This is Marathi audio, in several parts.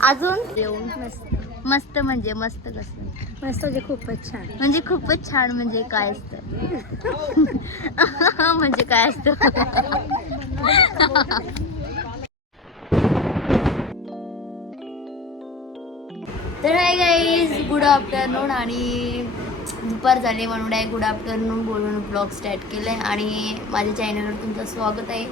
अजून? येऊन मस्त मस्त म्हणजे मस्त कसं? मस्त म्हणजे खूपच छान. म्हणजे खूपच छान म्हणजे काय असतं? म्हणजे काय असतं? तर हाय गाईज गुड आफ्टरनून आणि दुपार झाली म्हणून आहे गुड आफ्टरनून बोलून ब्लॉग स्टार्ट केलं आहे आणि माझ्या चॅनलवर तुमचं स्वागत आहे.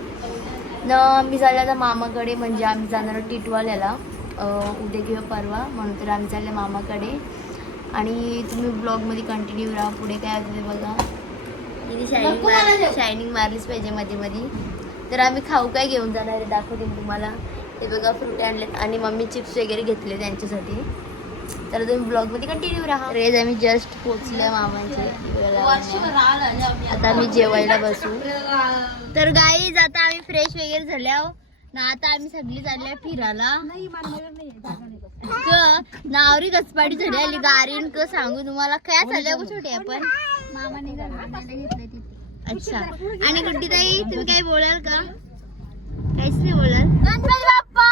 न मी आता मामाकडे म्हणजे आम्ही जाणार टिटवाल्याला उद्या किंवा परवा म्हणून तर आम्ही चालले मामाकडे. आणि तुम्ही ब्लॉगमध्ये कंटिन्यू राहा पुढे काय होतं ते बघा शायनिंग मार शायनिंग मारलीच पाहिजे मध्ये मध्ये तर आम्ही खाऊ काय घेऊन जाणार आहे दाखवते तुम्हाला. ते बघा फ्रूट आणलेत. आणि मम्मी चिप्स वगैरे घेतले त्यांच्यासाठी. तर तुम्ही ब्लॉगमध्ये कंटिन्यू राहा. रेज आम्ही जस्ट पोचले मामांचे. आता आम्ही जेवायला बसू. तर गाईज आता आम्ही फ्रेश वगैरे झाले आहो. ना आता आम्ही सगळी चालले फिरायला. क नावरी गचपाडी झाली आली गारीन क सांगू तुम्हाला. काय चालल्या गो छोटे आपण? अच्छा. आणि गुड्डी ताई तुम्ही काही बोलाल का? काहीच नाही बोलाल? Ganpati Bappa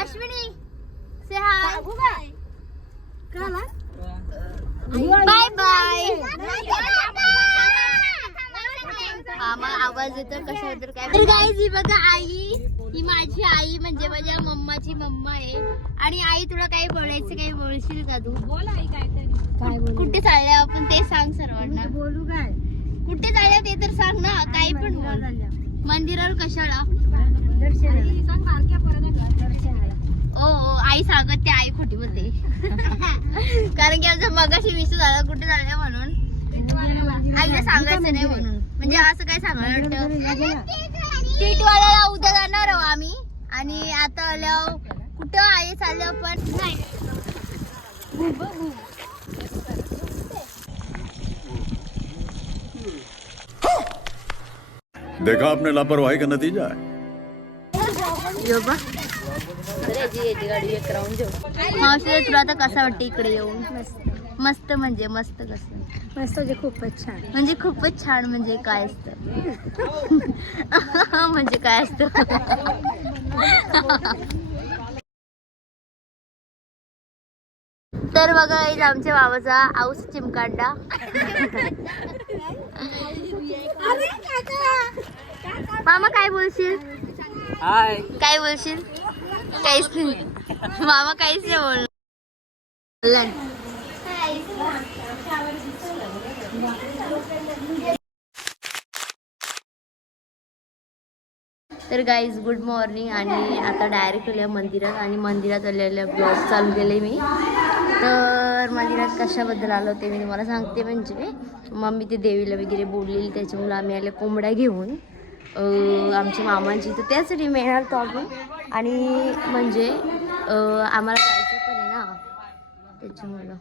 Ashwini say hi bye bye आवाज येतो कशाबद्दल काय तर गाईज ही बघा आई ही माझी आई म्हणजे माझ्या मम्माची मम्मा आहे. आणि आई तुला काही बोलायचं काही बोलशील का तू? बोल आई काहीतरी. काय बोल? कुठे चालल्या आपण ते सांग सर्वांना. बोलू काय? कुठे चालल्या ते तर सांग ना काही पण बोल. मंदिरावर कशाला? सांग परत दर्शनाला. ओ ओ, आई सांगत ते आई खोटी बोलते. कारण की आमचा मगाशी विषय झाला कुठे चालल्या म्हणून. आईला सांगायचं नाही म्हणून. म्हणजे असं काय सांगायला वाटतं? टीटवाल्याला उद्या जाणार आहो आम्ही. आणि आता आल्यावर कुठं आहे चाललं पण नाही. देखा आपने लापरवाही का नतीजा है। मावशी तुला आता कसं वाटतं इकडे येऊन? मस्त मस्त म्हणजे मस्त कसं? मस्त म्हणजे खूपच छान. म्हणजे खूपच छान म्हणजे काय असतं? म्हणजे काय असतं? तर बघा इथं आमच्या बाबाचा आऊस चिमकांडा. मामा काय बोलशील? हाय. काय बोलशील? काहीच नाही. मामा काहीच नाही बोलणार. तर गाईज गुड मॉर्निंग आणि आता डायरेक्ट आल्या मंदिरात आणि मंदिरात आलेल्या ब्लॉग चालू केले मी. तर मंदिरात कशाबद्दल आलो ते मी तुम्हाला सांगते म्हणजे मम्मी ते देवीला वगैरे बोललेली त्याच्यामुळे आम्ही आले कोंबड्या घेऊन. आमच्या मामांची तर त्यासाठी मिळणार तो आपण आणि म्हणजे आम्हाला जायचं पण आहे ना. त्याच्यामुळं.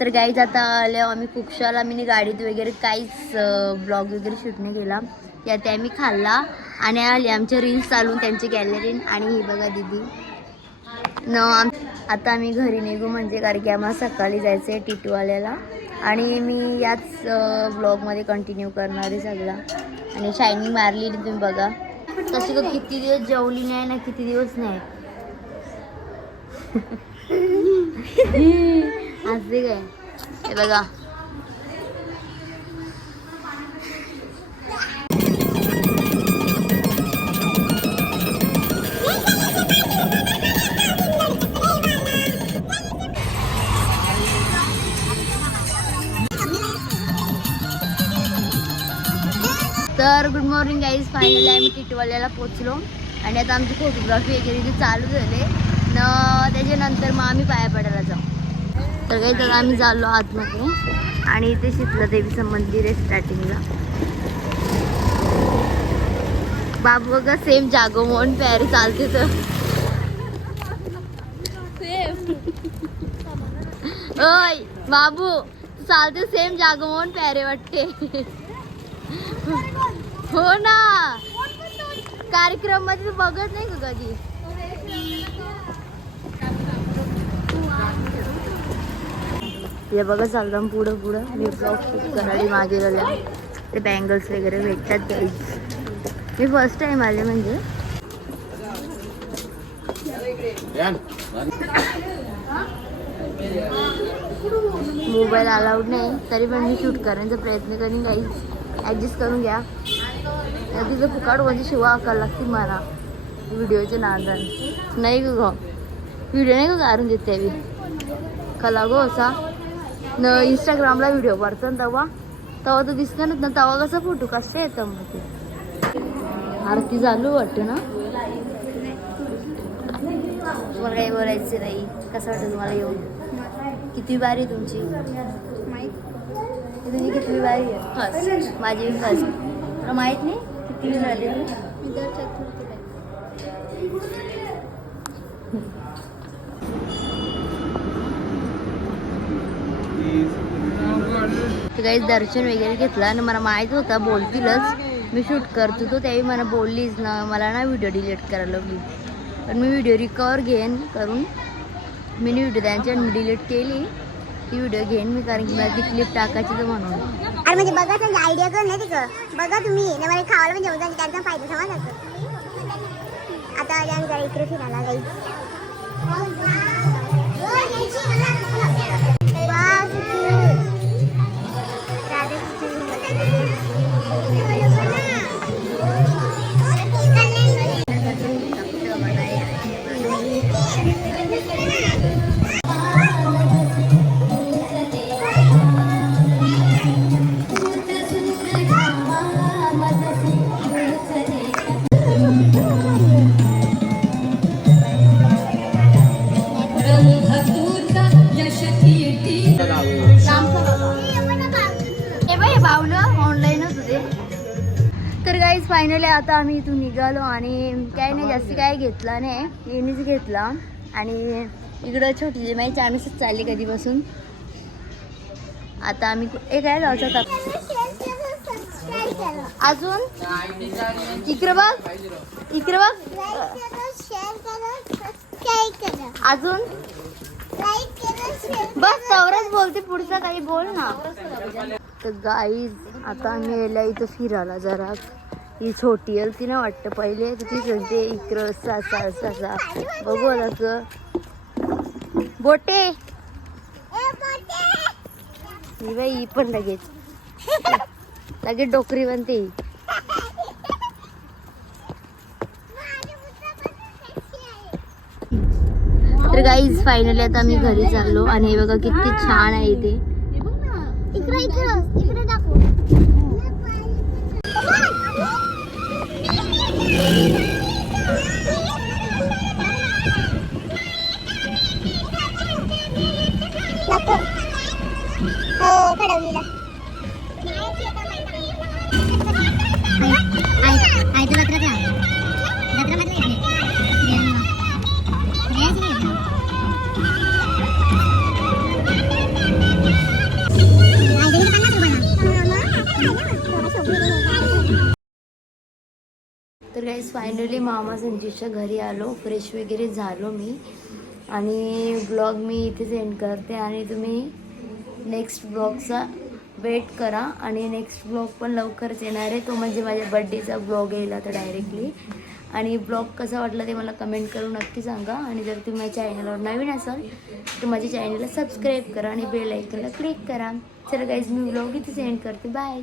तर गाईज आता आल्या आम्ही कुक्षाला मी गाडीत वगैरे काहीच ब्लॉग वगैरे शूट नाही केला. त्या त्या मी खाल्ला आणि आले आमच्या रील्स चालून त्यांची गॅलरी आणि ही बघा दिदी. न आम आता आम्ही घरी निघू म्हणजे कारण की आम्हाला सकाळी जायचं आहे टिटूवाल्याला. आणि मी याच ब्लॉगमध्ये कंटिन्यू करणार आहे सगळा. आणि शायनिंग मारली तुम्ही बघा. तशी का किती दिवस जेवली नाही ना किती दिवस नाही. असे काय? हे बघा. मॉर्निंग गाईज फायनली आम्ही टिटवाल्याला पोचलो. आणि आता आमची फोटोग्राफी वगैरे इथे चालू झाले न त्याच्यानंतर मग आम्ही पाया पडायला जाऊ. तर काही तर आम्ही चाललो आतमध्ये. आणि इथे शीतला देवीचं मंदिर आहे स्टार्टिंगला बाबू बघा सेम जागो म्हणून प्यारी चालते तर. ओय बाबू तू चालते सेम जागो म्हणून प्यारे वाटते. हो ना. कार्यक्रममध्ये बघत नाही का कधी? हे बघा चालतं पुढं पुढं. मी ब्लॉग कराडी मागे गेल्या ते बँगल्स वगैरे भेटतात गाईज मी फर्स्ट टाइम आले म्हणजे. मोबाईल अलाउड नाही. तरी पण मी शूट करण्याचा प्रयत्न करीन काही ॲडजस्ट करून घ्या. तिथं फुकाट म्हणजे शिवा अकाल लागतील मला. व्हिडिओच्या नादान नाही ग व्हिडिओ नाही काढून देते मी कला गो असा. न इंस्टाग्रामला व्हिडिओ पडतो ना तेव्हा तेव्हा तर दिसतं ना तेव्हा कसा फोटो कसा येतं मग ते. आरती चालू वाटतं ना? तुम्हाला काही बोलायचं नाही. कसं वाटतं तुम्हाला येऊन? किती बारी तुमची? तुझी किती बारी आहे? फर्स्ट माझी फर्स्ट तुला माहीत नाही? किती झाली? तर दर्शन वगैरे घेतलं आणि मला माहीत होतं बोलतीलच. मी शूट करत होतो त्यावेळी मला बोललीच ना मला ना व्हिडिओ डिलीट करायला लागली. पण मी व्हिडिओ रिकवर घेईन करून. मी व्हिडिओ त्यांच्या डिलीट केली. ती व्हिडिओ घेईन मी कारण की मला ती क्लिप टाकायची तर म्हणून. अरे म्हणजे बघा त्यांची आयडिया कर नाही तिकडं बघा तुम्ही. मला खावायला म्हणजे जेवण त्यांचा फायदा समज आता आम्ही जरा इकडे फिरायला जाईल. तर गाईज फायनली आता आम्ही इथून निघालो आणि काय नाही जास्त काय घेतला नाही. येणीच घेतला. आणि इकडं छोटी जी माझी चालली कधीपासून. आता आम्ही हे काय जायचं आता अजून? इकडं बघ. इकडं बघ. अजून? बस तवरच बोलते पुढचं काही बोल ना. तर गाईज आता आम्ही यायला इथं फिरायला जरा. ही छोटी ती ना वाटतं पहिले तर ती म्हणते इकडं असा असा असा असा. बघू असं बोटे. ही बाई ही पण लगेच. लगेच डोकरी बनते ही. तर गाईज फायनली आता आम्ही घरी चाललो. आणि हे बघा किती छान आहे इथे हो जत्रा का जत्रा मध्ये तर गाईज फायनली मामा संजीवच्या घरी आलो. फ्रेश वगैरे झालो मी. आणि ब्लॉग मी इथेच एंड करते. आणि तुम्ही नेक्स्ट ब्लॉगचा वेट करा आणि नेक्स्ट ब्लॉग पण लवकरच येणार आहे. तो म्हणजे माझ्या बड्डेचा ब्लॉग येईल आता डायरेक्टली आणि ब्लॉग कसा वाटला ते मला कमेंट करून नक्की सांगा. आणि जर तुम्ही माझ्या चॅनलवर नवीन असाल तर माझ्या चॅनलला सबस्क्राईब करा आणि बेल आयकनला क्लिक करा. चला गाईज मी ब्लॉग इथे सेंड करते. बाय